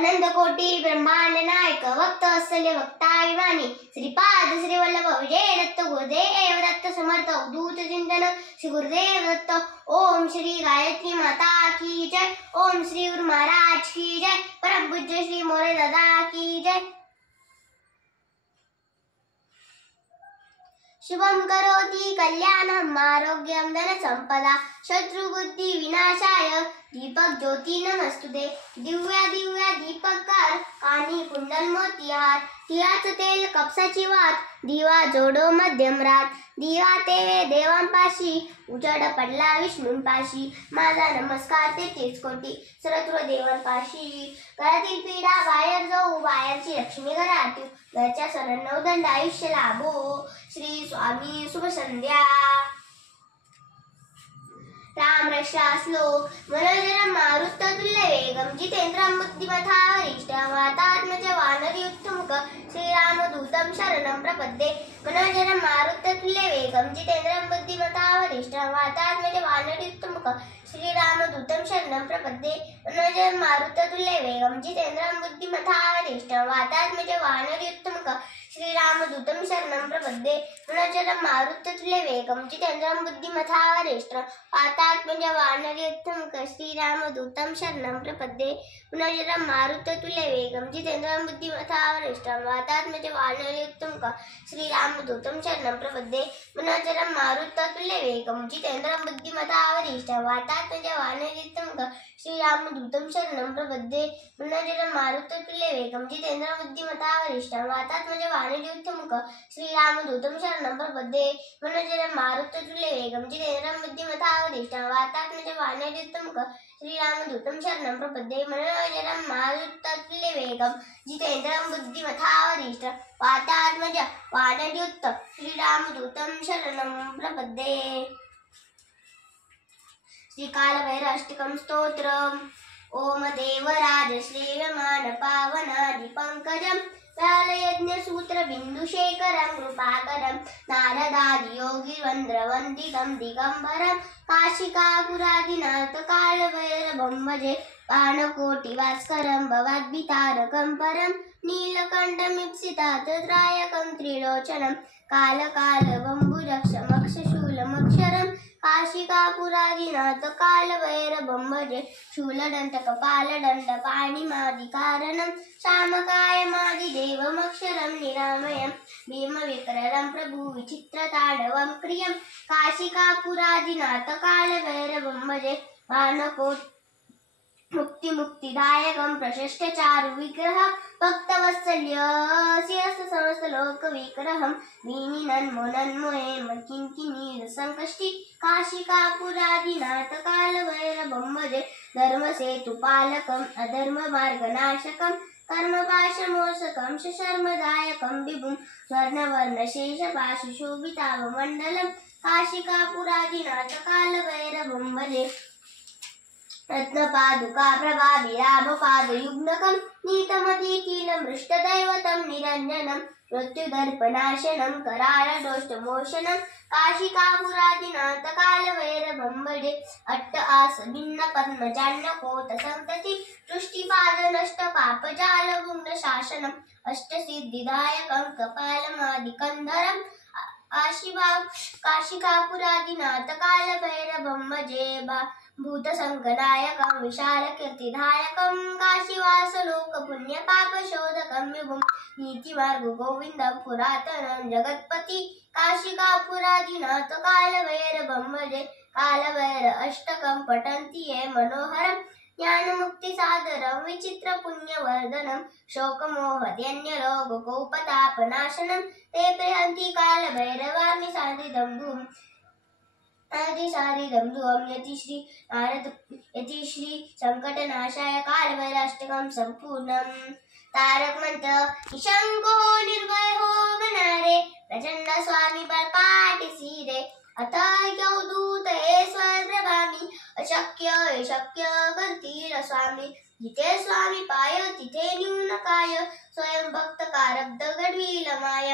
अनंत कोटी ब्रह्मांड नायक वक्त असल्य वक्ताभिमानी श्रीपाद श्री वल्लभ विजय दत्त गुरुदेव दत्त समर्थ अवधूत चिंतन श्री गुरुदेव दत्त. ओम श्री गायत्री माता की जय. ओम श्री गुरु महाराज की जय. परम पूज्य श्री मोरे दादा की जय. शुभम करोति कल्याणम आरोग्यम धन संपदा शत्रु बुद्धि विनाशाय दीपक ज्योती नमस्तुते. दिव्या दिव्या दीपककार कानी कुंडल मोतिहार तिळाचं तेल कपसाची वात दिवा जोडो मध्यम रात. दिवा तेवे देवांपाशी उजड पडला विष्णूंपाशी माझा नमस्कार तेच कोटी सर्वत्र देवांपाशी. घरातील पीडा बाहेर जाऊ बाहेरची लक्ष्मी घरात येऊ घरच्या सण नवदंड आयुष्य लाभो. श्री स्वामी शुभ संध्या. राम रक्षा श्लोक मनोजरम मारुततुल्य वेगम जितेंद्रम बुद्धिमता वरिष्ठम वातात्मज वानरयुक्तमुख श्रीरामदूतं शरणं प्रपद्ये. मनोजरम मारुततुल्य वेगम जितेंद्रम बुद्धिमता वरिष्ठम वातात्मज वानरयुक्तमुख श्रीरामदूतं शरणं प्रपद्ये. मनोजरम मारुततुल्य वेगम जितेंद्रम बुद्धिमता वरिष्ठम वातात्मज वानरयुक्तमुख श्रीरामदूतं शरणं प्रपद्ये. मनोजरम मारुततुल्य वेगम जितेंद्रम बुद्धिमता वरिष्ठम वातात्मज वानरयुक्तमुख श्रीरामदूतं शरणं प्रपद्ये. मनोजरम मारुततुल्य वेगम जितेंद्रम बुद्धिमता वरिष्ठम वातात्मज वानरयुक्तमुख श्रीरामदूतं शरणं प्रपद्ये. मनोजरम मारुततुल्य वेगम जितेंद्रम बुद्धिमता वरिष्ठम वातात्मज वानरयुक्तमुख श्रीरामदूतं शरणं प्रपद्ये. मनोजरम मारुततुल्य वेगम जितेंद्रम बुद्धिमता वरिष्ठम वातात्मज वानरयुक्तमुख श्रीरामदूतं शरणं प्रपद्ये. मनोजरम मारुततुल्य वेगम जितेंद्रम बुद्धिमता वरिष्ठम वातात्मज वानरयुक्तमुख श्रीरामदूतं शरणं प्रपद्ये. मनोजरम मारुततुल्य वेगम जितेंद्रम बुद्धिमता वरिष्ठम वातात्मज वानरयुक्तमुख श्रीरामदूतं शरणं प्रपद्ये. श्री कालभैरवाष्टकं स्तोत्रम्. ओम देवराज श्रेयमान पावनादि पंकजं व्यालयज्ञसूत्र बिंदुशेखरं कृपाकरं नारदादि योगिवन्द्रवन्दितं दिगंबरं काशिकापुरादिनाथ कालभैरवं भजे. बाणकोटिभास्करं भवाद्भितारकं परं नीलकण्ठमीप्सितात्रयकं त्रिलोचनं कालकालवम्बुजक्षमक्षशूलमक्षरं काशिकापुरादिनाथ कालभैरवं भजे. शूलदण्ड कपालदण्ड पाणिमादिकारणं शामकायमादिदेवमक्षरं निरामयं भीमविक्रमं प्रभु विचित्रताण्डवं क्रियं काशिकापुरादिनाथ कालभैरवं भजे. बाणकोट मुक्तिदायकं प्रशस्त चारु विग्रह भक्तवत्सल्य समस्तलोकविग्रहं वीनिनन्मोनन्मोहे मकिंकिनी संकष्टि काशिकापुरादिनाथ कालभैरवं भजे. धर्मसेतुपालकं अधर्ममार्गनाशकं कर्मपाशमोचकं शर्मदायकं विभुं स्वर्णवर्णशेषपाशशोभिताभमण्डलं काशिकापुरादिनाथ कालभैरवं भजे. रत्नपादुका प्रभाभिरामपादयुग्नकं नीतमतिकीलमृष्टदैवतं निरञ्जनं मृत्युदर्पनाशनं करालदोषमोचनं काशिकापुरादिनाथ कालभैरवं भजे. अट्ट आस भिन्न पद्मजान्नकोटसन्तति दृष्टिपादनष्टपापजालगुण्डशासनम् अष्टसिद्धिदायकं कपालमादिकन्धरं काशिकापुरादिनाथ कालभैरवं भजे. भूतसङ्गनायकं विशालकीर्तिदायकं काशीवासलोकपुण्यपापशोधकं विभुं नीतिमार्गगोविन्दं पुरातनं जगत्पति काशिकापुरादिनाथ कालभैरवं भजे. कालभैरव अष्टकं पठन्ति ये मनोहरं ज्ञानमुक्तिसागरं विचित्रपुण्यवर्धनं शोकमोहत्यन्यरोगकोपतापनाशनं ते प्रहन्ति कालभैरवामि सान्निध्यं धूम् सारिदं धुवं यति श्री संकटनाशाय कालभैरवाष्टकं संपूर्णं. तारक मंत्र. निशंको निर्भयो बनारे प्रचंड स्वामी बलपाटी सिरे अथर्क्य दूत ईश्वर प्रभामी अशक्य करतील स्वामी. जिथे स्वामी पाय तिथे न्यून काय स्वयं भक्त कारब्ध घडविल माय.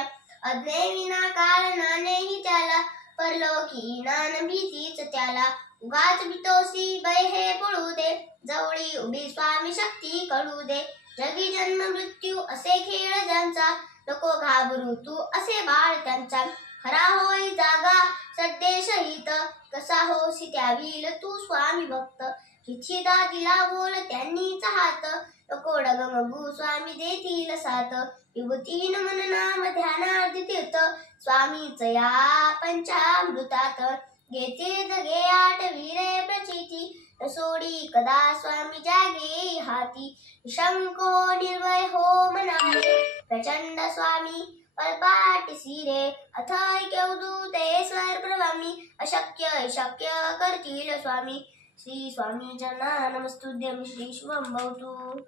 अज्ञे विना कारणानेही त्याला परलोकी नान भीतीच त्याला. उगाच भितोसी भय हे पळू दे जवळी उभी स्वामी शक्ती कळू दे. जगी जन्म मृत्यू असे खेळ ज्यांचा, नको घाबरू तू असे बाळ त्यांचा. खरा होई जागा सद्देश हित, कसा होसी त्यावील तू स्वामी भक्त. इच्छिता दिला बोल त्यांनीच हात, नको डगमगू स्वामी देतील साथ. विभूती नमन नाम ध्यानार्थ तीर्थ, स्वामीच या पंचामृतात. घेते जगे आठविरे प्रचिती, सोडी कदा स्वामी जागे हाती. शंको निर्भय हो मनाले, प्रचंड स्वामी पळपाटिसी रे. अथय केवदूते स्वर प्रभामी, अशक्य शक्य करतील स्वामी. श्री स्वामी चरणा नमस्तुभ्यं श्री शुभं भवतु.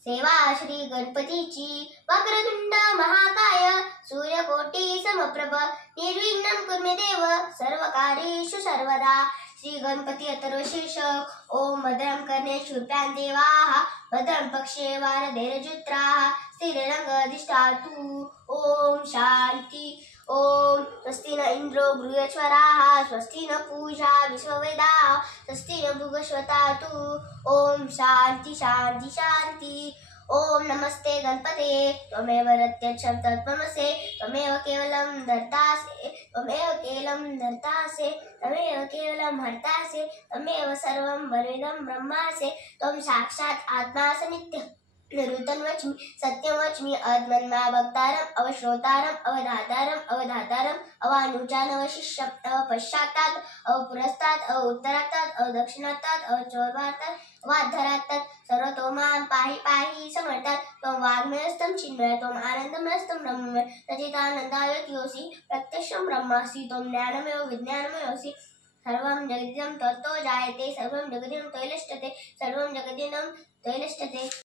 सेवा श्री गणपतीची, वक्रतुंड महाकाय, सूर्यकोटी समप्रभ, निर्विघ्नं कुरु मे देव, सर्वकार्येषु सर्वदा. श्री गणपती अथर्वशीर्षक. ओम भद्रं कर्णेषु देवाः, भद्रं पक्षे वारधेरजुत्राः, स्थिरैरङ्गधिष्ठातु. ओम शांती. ओम स्वस्ति न इंद्रो बृहस्पतिः, स्वस्ति न पूषा विश्ववेदाः, स्वस्ति न भृगस्पतिः. ओम शांति शांति शांति. ओम नमस्ते गणपते, त्वमेव प्रत्यक्षं तत्त्वमसि, त्वमेव केवलं धर्तासि, त्वमेव केवलं धर्तासि, त्वमेव केवलं हर्तासि, त्वमेव सर्वं वरदं ब्रह्मासि. त्वं साक्षात् आत्मासि नित्यं निरुतं वच्मि, सत्यं वच्मि. अद्मन्मा भक्तारम् अवश्रोतारम् अवधातारम् अवधातारम् अवानुचान् अवशिष्यम् अवपश्चात्तात् अवपुरस्तात् अवोत्तरात्तात् अवदक्षिणात्तात् अवचोर्वात्तात् अवाधरात्तात्. सर्वतो मां पाहि पाहि समर्थात्. त्वं वाङ्मयस्तं चिन्मय, त्वम् आनन्दमयस्तं ब्रह्ममय, सच्चिदानन्दायकोऽसि, प्रत्यक्षं ब्रह्मासि. त्वं ज्ञानमेव विज्ञानमयोऽसि. सर्वं जगदिदं त्वत्तो जायते, सर्वं जगदिदं त्वयि तिष्ठते, सर्वं जगदिदं त्वयि तिष्ठते.